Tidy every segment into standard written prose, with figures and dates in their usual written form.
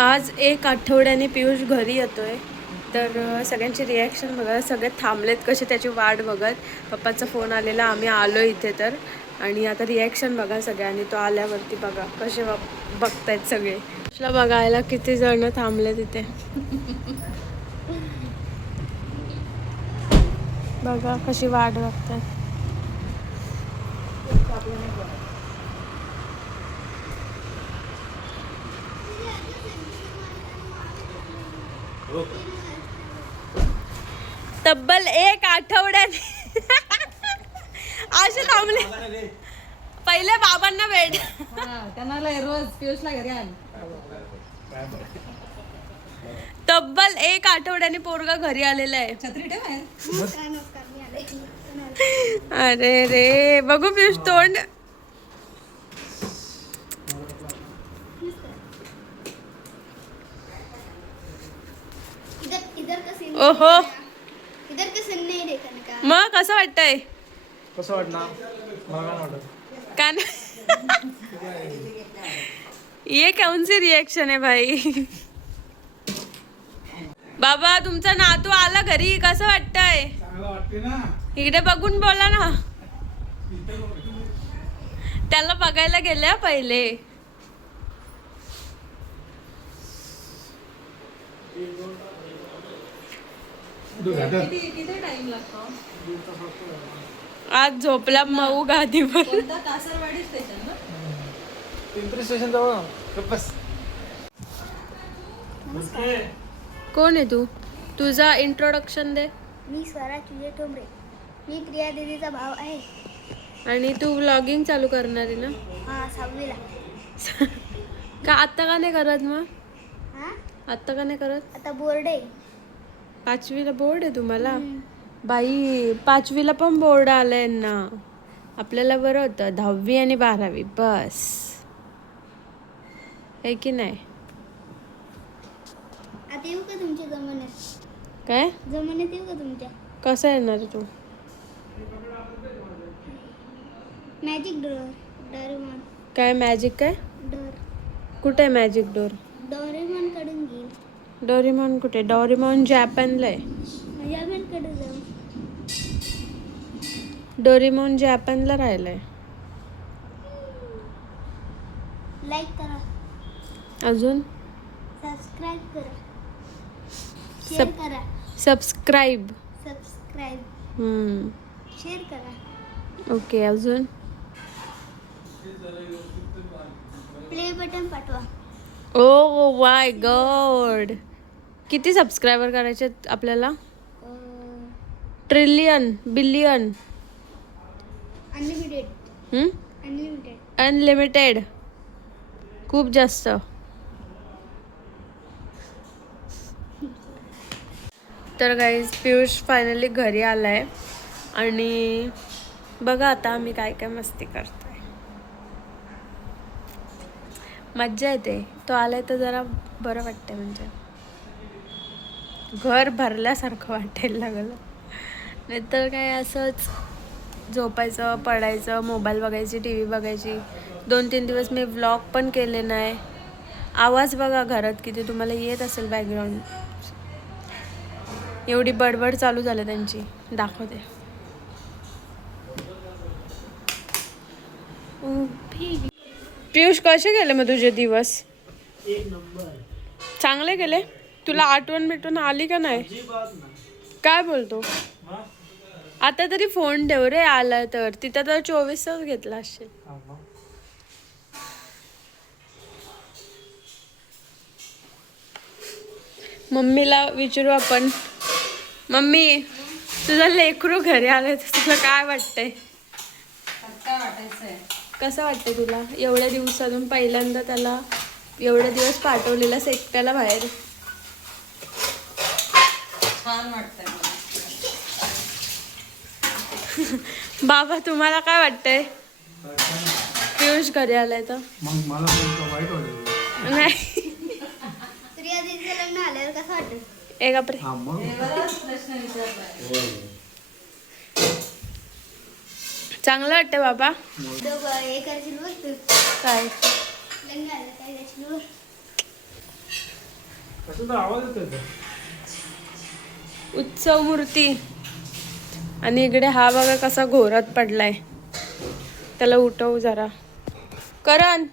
आज 1 आठवड्याने पियुष घरी येतोय, तर सगळ्यांची रिॲक्शन बघा. सगळे थांबलेत कसे त्याची वाट बघत. पप्पाचा फोन आलेला, आम्ही आलो इथे तर. आणि आता रिॲक्शन बघा सगळ्यांनी. तो आल्यावरती बघा कसे बघतायत सगळे. पियुषला बघायला किती जण थांबले तिथे. बघा कशी वाट बघतात. तब्बल 1 आठवड्याने असे थांबले. पहिले बाबांना भेट. त्यांना रोज पियुषला घरी आण. तब्बल 1 आठवड्याने पोरगा घरी आलेला आहे. छत्री ठेव. अरे रे बघू पियुष तोंड. ओहो मग कसं वाटतंय? कसं वाटणार का ये कौन सी रिएक्शन है भाई? बाबा तुमचा नातू आला घरी, कसं वाटतंय? इकडे बघून बोला ना. त्याला बघायला गेल्या पहिले. किती टाइम लागतो? आज झोपला मऊ गादीवर. कोणता? कासरवाडी स्टेशन ना? पिंपरी स्टेशन जवळ. बस. कोण आहे तू? तुझा इंट्रोडक्शन दे. मी स्वरा तुझे ठोंबरे. मी प्रिया दीदीचा भाव आहे. आणि तू व्लॉगिंग चालू करणार आहे ना? हा 6वीला. का आत्ता का नाही करत मग? हा आत्ता का नाही करत? आता बोर्ड आहे. 5वीला बोर्ड आहे तुम्हाला? बाई 5वीला पण बोर्ड आलंय ना. आपल्याला बरं होतं 10वी आणि 12वी बस. आहे की नाही? आता येऊ का तुमच्या जमान्यात? काय जमान्यात येऊ का तुमच्या? कसं येणार तू? Magic door. डोरेमॉन. काय मॅजिक? काय डोर. कुठे आहे मॅजिक डोर? डोरेमॉन कडून घेईल. डोरेमॉन कुठे? डोरेमॉन जपानला आहे. जपान कडे जाऊ. डोरेमॉन जपानला राहिलाय. लाईक करा. अजून सबस्क्राईब करा. शेअर करा. सबस्क्राईब. सबस्क्राईब. शेअर करा. ओके. अजून प्ले बटन पाठवा. Oh my God. किती सबस्क्रायबर करायचे आपल्याला? Trillion billion unlimited. Unlimited. Unlimited. खूप जास्त. तर गाईज पियुष फायनली घरी आलाय. आणि बघा आता आम्ही काय काय मस्ती करतोय. मज्जा येते. तो आलाय तर जरा बरं वाटतंय. म्हणजे घर भरल्यासारखं वाटायला लागलं. नाहीतर काय असंच झोपायचं, पडायचं, मोबाईल बघायची, टी व्ही बघायची. 2-3 दिवस मी व्लॉग पण केले नाही. आवाज बघा घरात किती तुम्हाला येत असेल बॅकग्राऊंड. एवढी बडबड चालू झाली त्यांची. दाखवते. पियुष कसे गेले मग तुझे दिवस? 1 नंबर. चांगले गेले. तुला आठवण भेटून आली का नाही? काय बोलतो? आता तरी फोन ठेव रे. आला तर तिथं तर 24 तास घेतला असेल. मम्मीला विचारू आपण. मम्मी तुझा लेकरू घरी आलाय तर तुला काय वाटतंय? काय वाटायचंय? कसं वाटतंय तुला? एवढ्या दिवसातून पहिल्यांदा त्याला एवढे दिवस पाठवलेला एकट्याला बाहेर. छान वाटतंय मला. बाबा तुम्हाला काय वाटतंय? पियुष घरी आलाय तर? मग मला पण वाईट वाटलं. नाही. प्रिया दीदीचं लग्न आल्यावर कसं वाटेल? एक आपले हा मग बराच प्रश्न विचारलाय. चांगलं वाटतं बाबा. दोघं हे करशील बघ तू. काय लग्न आलं काय करशील बघ. कसं तर आवाज येतोय तो. उत्सव मूर्ती. आणि इकडे हा बघा कसा घोरात पडलाय. त्याला उठव जरा. करण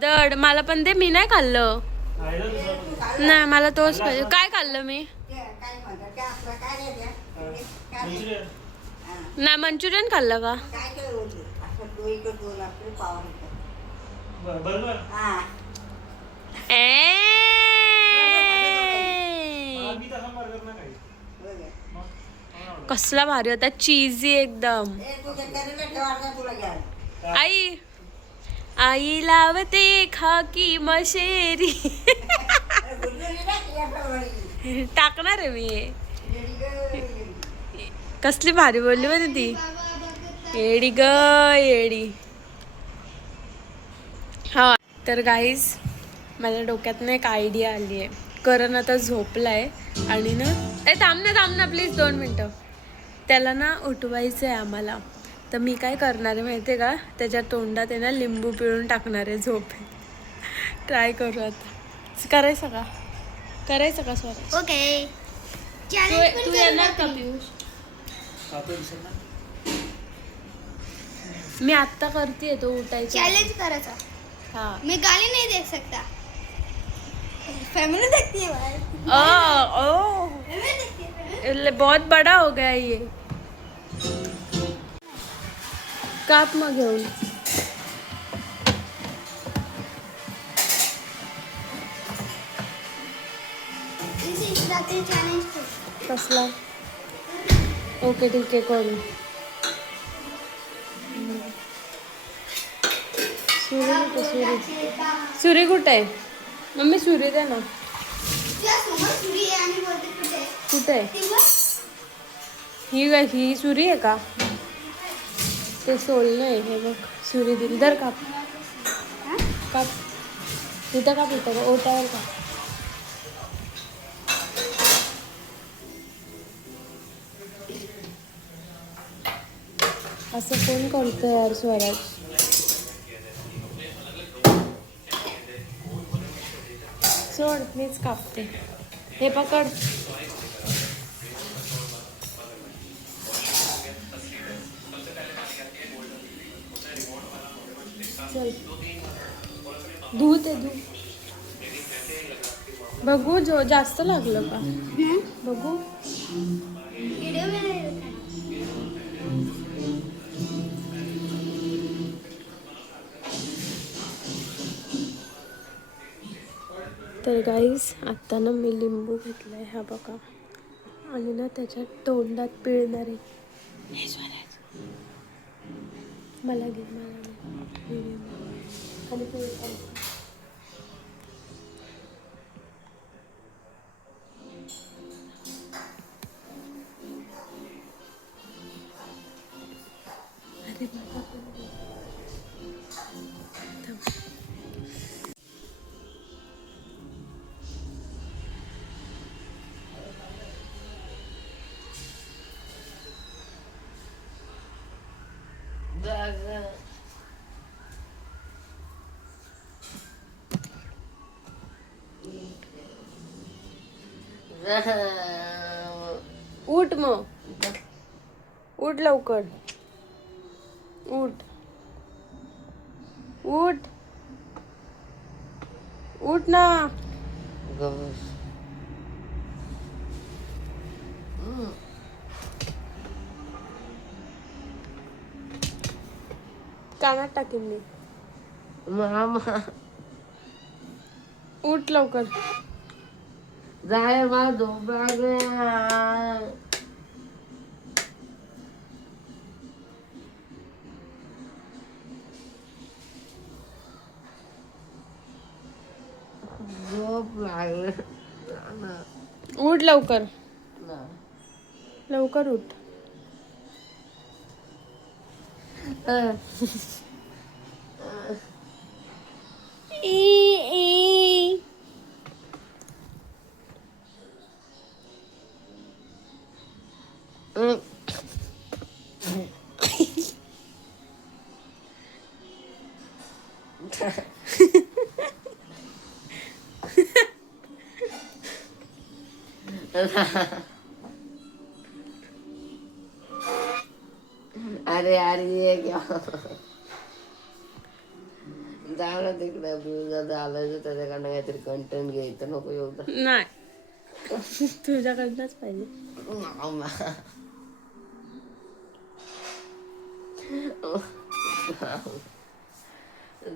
दड मला पण दे. मी नाही खाल्लं. नाही मला तोच पाहिजे. काय खाल्लं मी? नाही मंचुरियन खाल्लं का? कसला भारी होता. चीजी एकदम. आई आई लावते खाकी मशेरी. टाकणार आहे मी हे. कसली भारी बोलली होती ती. येडी ग येडी. हा तर गाईज माझ्या डोक्यात ना एक आयडिया आली आहे. करण आता झोपलाय आणि ना थांब ना प्लीज 2 मिनटं. त्याला ना उठवायचं आहे आम्हाला. तर मी काय करणार आहे माहिती आहे का? त्याच्या तोंडात आहे ना लिंबू पिळून टाकणार आहे झोप. ट्राय करू आता. करायचं का स्वरा? ओके. तू येणार का पियुष? मी आत्ता करते तो उठायचा. चैलेंज करायचा. हाँ मैं गाली नहीं देख सकता. फैमिली देखती है भाई. ओ फैमिली देखती है. बहुत बड़ा हो गया ये. काप मग घेऊन. इस रात्री चैलेंज कर. कसला? ओके ठीक आहे करू. सुरी कुठे आहे? मम्मी सुरी दे ना. तुझ्या समोर सुरी आहे आणि बोलते कुठे आहे? कुठे आहे? ती बघ. ही सुरी आहे का? ते सोललं आहे. हे बघ सुरी दिली. धर काप. काप इथं काप. इथं का ओट्यावर का? असं कोण करतं यार स्वराज. सोड मीच कापते. हे पकड. चल धू ते धू. बघू जो जास्त लागलं का बघू. व्हिडिओ में नहीं देखा. तर गाईस आत्ता ना मी लिंबू घेतलाय हा बघा. आणि ना त्याच्यात तोंडात पिळणार आहे. हे स्वराज मला घे. आणि पिळता. अरे बाबा उठ मग. उठ लवकर. उठ उठ उठ ना. कानात टाकेन मी. उठ लवकर. जाय मला झोप लागली. झोप लागली. उठ लवकर. लवकर उठ. अरे अरे ये क्या जाऊ तिकडे आलं त्याच्याकडनं काहीतरी कंटेंट घ्यायचं नको एवढं नाही तुझ्याकडनंच पाहिजे.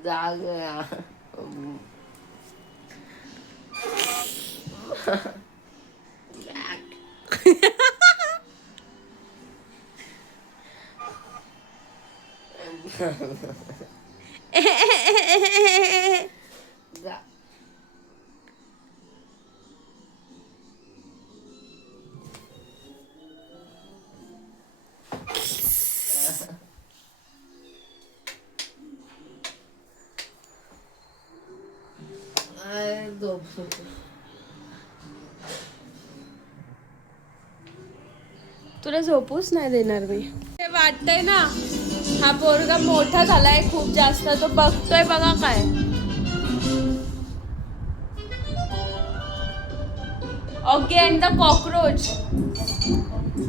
जाग जा तुला झोपूच नाही देणार मी. ते वाटतंय ना हा पोरगा मोठा झालाय खूप जास्त, तो बघतोय बघा काय. Oggy and the cockroach.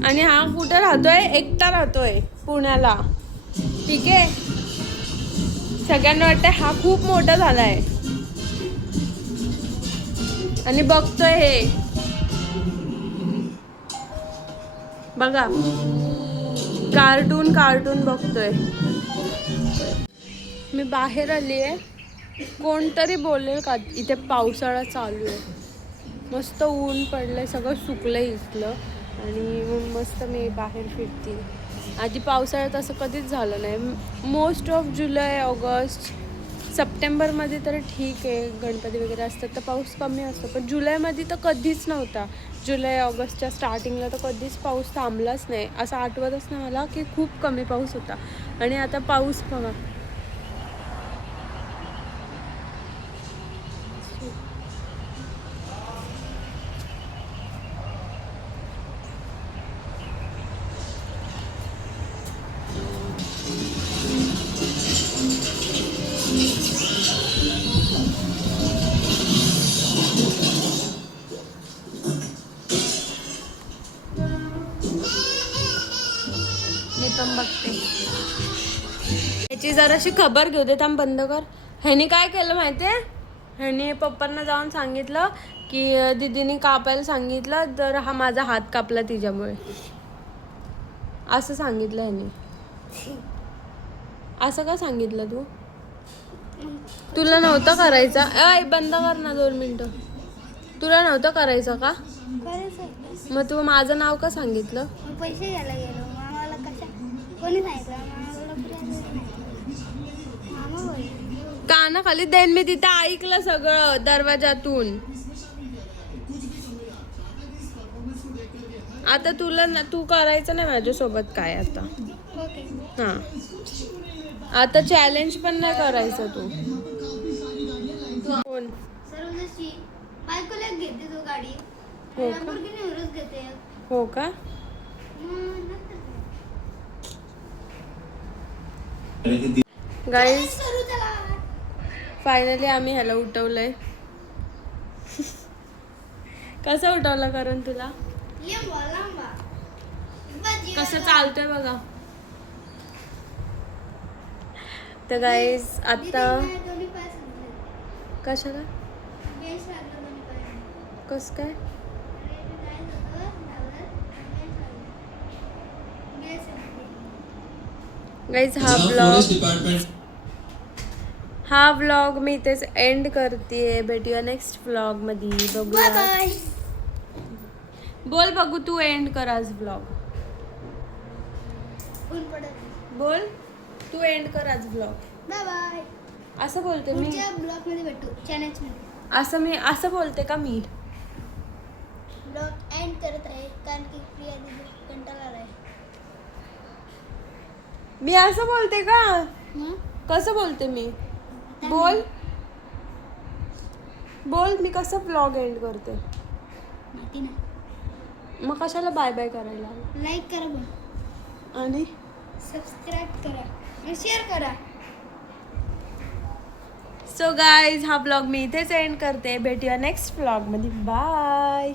आणि हा कुठं राहतोय? एकटा राहतोय पुण्याला. ठीक आहे, सगळ्यांना वाटतंय हा खूप मोठा झालाय आणि बघतोय हे बघा कार्टून कार्टून बघतोय. मी बाहेर आली आहे. कोणतरी बोलेल का इथे पावसाळा चालू आहे. मस्त ऊन पडलंय, सगळं सुकलंय इथलं आणि मग मस्त मी बाहेर फिरते. आधी पावसाळ्यात असं कधीच झालं नाही. मोस्ट ऑफ जुलै ऑगस्ट सप्टेंबरमध्ये तर ठीक आहे, गणपती वगैरे असतात तर पाऊस कमी असतो, पण जुलैमध्ये तर कधीच नव्हता. जुलै ऑगस्टच्या स्टार्टिंगला तर कधीच पाऊस थांबलाच नाही. असं आठवतच नाही मला की खूप कमी पाऊस होता. आणि आता पाऊस बघा. मी पण बघते. याची जराशी खबर घेऊ दे, थांब बंद कर. ह्यानी काय केलं माहितीये? ह्यानी पप्पांना जाऊन सांगितलं की दीदीने कापायला सांगितलं तर हा माझा हात कापला तिच्यामुळे, असं सांगितलं ह्यानी. असं का सांगितलं तू? तुला नव्हतं करायचं? अय बंद कर ना 2 मिनिटं. तुला नव्हतं करायचं का? करायचं. मग तू माझं नाव का सांगितलं? मग पैसे घ्यायला गेलो. मामाला कशा कोणी सांगितलं? मामाला मामा बोल. कानाखाली देईन मी, तिथे ऐकलं सगळं दरवाजातून. आता तुला तू करायचं नाही माझ्यासोबत काय आता. ओके. हा आता चॅलेंज पण नाही करायचं तू. कोण? सर्वजशी बायकोला घेते तो गाडी. हो का? लॅम्बोर्गिनी उरुस घेते. हो का? नंतर गाईज सुरू चला. फायनली आम्ही ह्याला उठवलंय. कसं उठवलं करून तुला? ये बोलांबा. कसं चालतोय बघा. तर गाईज आता दोन्ही पाय सांगले. कशाला बेस लागला दोन्ही पाय. कस काय? गाईज हा व्लॉग मी इथेच एंड करते. भेटूया नेक्स्ट व्लॉग मध्ये. बघूया. बोल बघू, तू एंड कर आज व्लॉग. बोल तू एंड कर आज व्लॉग. Bye bye. असं बोलते मी. पुढच्या ब्लॉग मध्ये भेटू. चॅनल्स मध्ये असं बोलते का मी? ब्लॉग एंड करत आहे कारण की प्रिया दीदी कंटाळा आलाय. मी असं बोलते का? कसं बोलते मी? बोल बोल मी कसं व्लॉग एंड करते? माहिती ना. मग कशाला बाय बाय करायला? लाईक करा पण आणि सबस्क्राईब करा आणि शेअर करा. सो गाईज हा ब्लॉग मी इथेच एंड करते. भेटूया नेक्स्ट व्लॉग मध्ये. बाय.